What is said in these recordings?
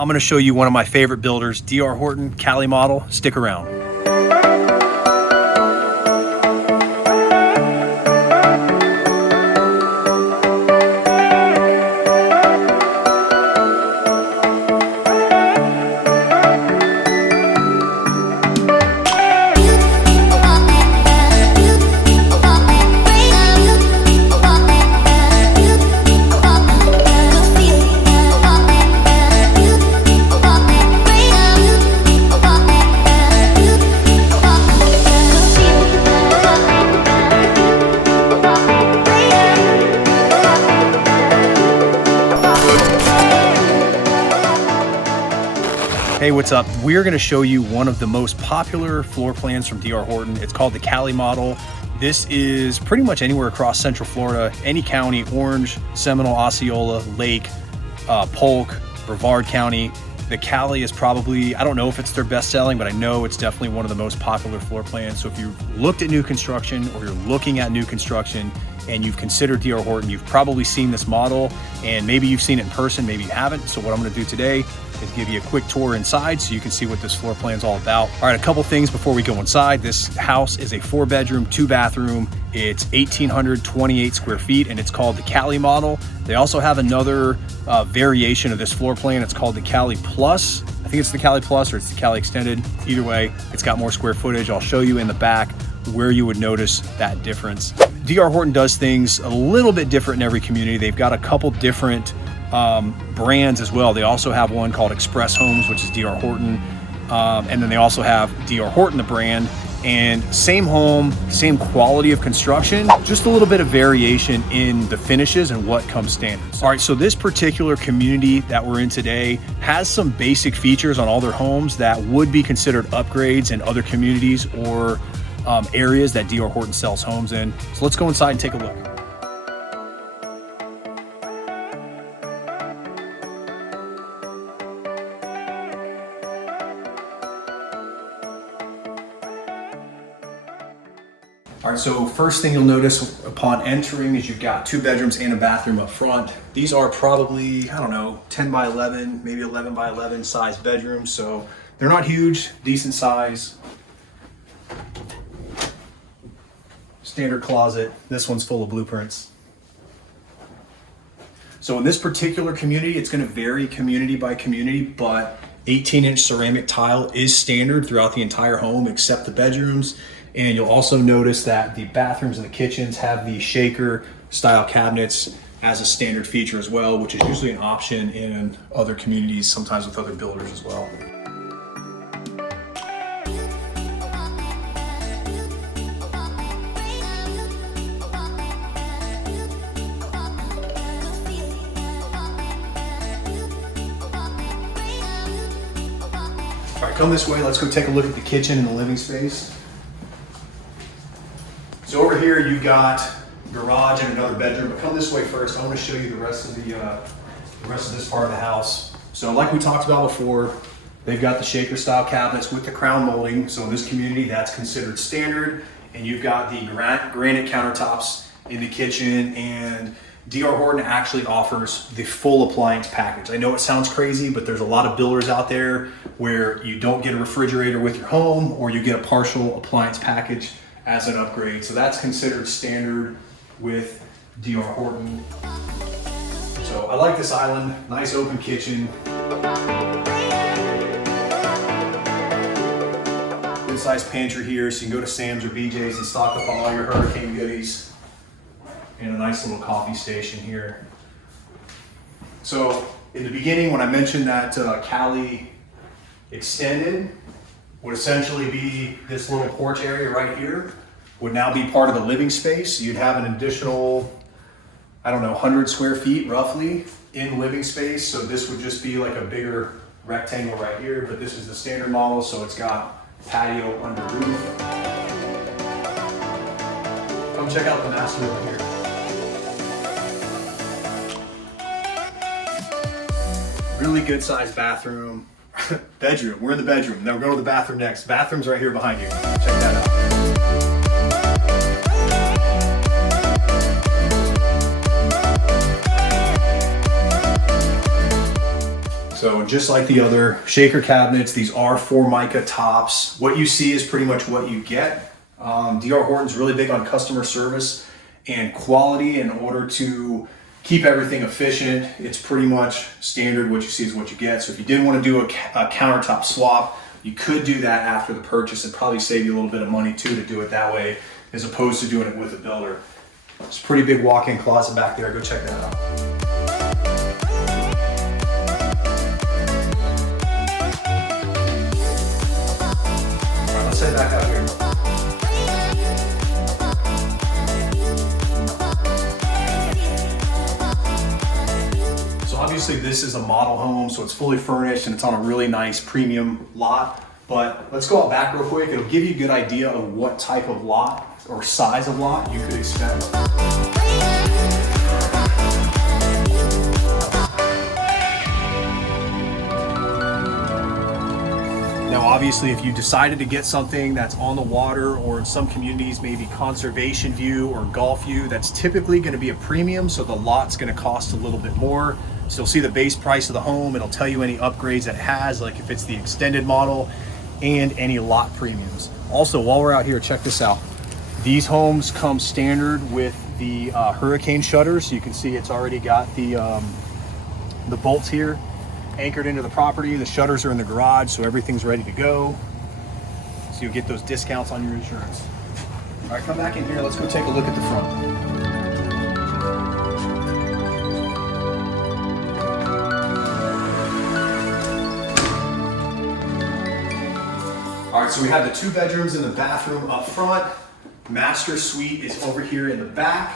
I'm gonna show you one of my favorite builders, DR Horton Cali model. Stick around. Hey, what's up? We're gonna show you one of the most popular floor plans from DR Horton. It's called the Cali model. This is pretty much anywhere across Central Florida, any county: Orange, Seminole, Osceola, Lake, Polk, Brevard County. The Cali is probably, I don't know if it's their best selling, but I know it's definitely one of the most popular floor plans. So if you've looked at new construction or you're looking at new construction and you've considered DR Horton, you've probably seen this model, and maybe you've seen it in person, maybe you haven't. So what I'm gonna do today is give you a quick tour inside so you can see what this floor plan is all about. All right, a couple things before we go inside. This house is a 4-bedroom, 2-bathroom. It's 1,828 square feet, and it's called the Cali model. They also have another variation of this floor plan. It's called the Cali Plus. I think it's the Cali Plus or it's the Cali Extended. Either way, it's got more square footage. I'll show you in the back where you would notice that difference. DR Horton does things a little bit different in every community. They've got a couple different brands as well. They also have one called Express Homes, which is DR Horton. And then they also have DR Horton, the brand, and same home, same quality of construction, just a little bit of variation in the finishes and what comes standard. All right, so this particular community that we're in today has some basic features on all their homes that would be considered upgrades in other communities or areas that DR Horton sells homes in. So let's go inside and take a look. All right, so first thing you'll notice upon entering is you've got 2 bedrooms and a bathroom up front. These are probably, I don't know, 10 by 11, maybe 11 by 11 size bedrooms. So they're not huge, decent size. Standard closet. This one's full of blueprints. So in this particular community, it's going to vary community by community, but 18-inch ceramic tile is standard throughout the entire home except the bedrooms. And you'll also notice that the bathrooms and the kitchens have the shaker style cabinets as a standard feature as well, which is usually an option in other communities, sometimes with other builders as well. All right, come this way. Let's go take a look at the kitchen and the living space. So over here you've got garage and another bedroom, but come this way first. I want to show you the rest of this part of the house. So like we talked about before, they've got the shaker style cabinets with the crown molding. So in this community, that's considered standard. And you've got the granite countertops in the kitchen, and DR Horton actually offers the full appliance package. I know it sounds crazy, but there's a lot of builders out there where you don't get a refrigerator with your home, or you get a partial appliance package as an upgrade. So that's considered standard with DR Horton. So I like this island, nice open kitchen. Good sized pantry here, so you can go to Sam's or BJ's and stock up on all your hurricane goodies. And a nice little coffee station here. So in the beginning, when I mentioned that Cali Extended would essentially be this little porch area right here, would now be part of the living space. You'd have an additional, I don't know, 100 square feet roughly in living space. So this would just be like a bigger rectangle right here, but this is the standard model, so it's got patio under roof. Come check out the master room here. Really good sized bathroom. Bedroom, we're in the bedroom. Now we're going to the bathroom next. Bathroom's right here behind you. Check that out. So just like the other shaker cabinets, these are Formica tops. What you see is pretty much what you get. DR Horton's really big on customer service and quality. In order to keep everything efficient, it's pretty much standard. What you see is what you get. So if you did want to do a countertop swap, you could do that after the purchase and probably save you a little bit of money too to do it that way, as opposed to doing it with a builder. It's a pretty big walk-in closet back there. Go check that out. All right, let's head back out here. Obviously this is a model home, so it's fully furnished and it's on a really nice premium lot. But let's go out back real quick. It'll give you a good idea of what type of lot or size of lot you could expect. Now obviously if you decided to get something that's on the water, or in some communities maybe conservation view or golf view, that's typically going to be a premium, so the lot's going to cost a little bit more. So you'll see the base price of the home. It'll tell you any upgrades that it has, like if it's the extended model, and any lot premiums. Also, while we're out here, check this out. These homes come standard with the hurricane shutters. So you can see it's already got the bolts here anchored into the property. The shutters are in the garage, so everything's ready to go. So you'll get those discounts on your insurance. All right, come back in here. Let's go take a look at the front. All right, so we have the 2 bedrooms and the bathroom up front. Master suite is over here in the back.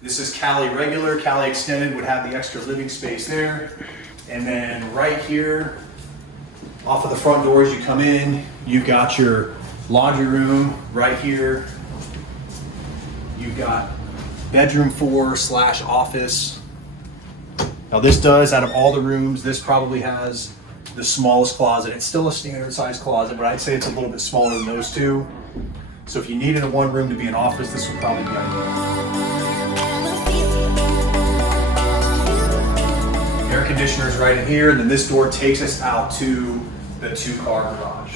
This is Cali regular. Cali extended would have the extra living space there. And then right here, off of the front door as you come in, you've got your laundry room right here. You've got bedroom 4/office. Now this does, out of all the rooms, this probably has the smallest closet. It's still a standard size closet, but I'd say it's a little bit smaller than those two. So if you needed a 1 room to be an office, this would probably be ideal. Air conditioner is right in here, and then this door takes us out to the 2-car garage.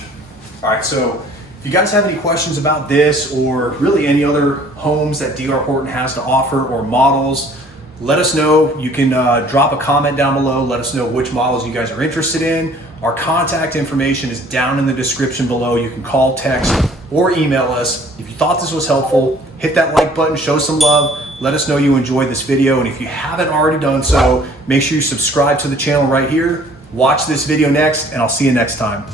All right, so if you guys have any questions about this, or really any other homes that DR Horton has to offer, or models, let us know. You can drop a comment down below. Let us know which models you guys are interested in. Our contact information is down in the description below. You can call, text, or email us. If you thought this was helpful, hit that like button, show some love. Let us know you enjoyed this video. And if you haven't already done so, make sure you subscribe to the channel right here. Watch this video next, and I'll see you next time.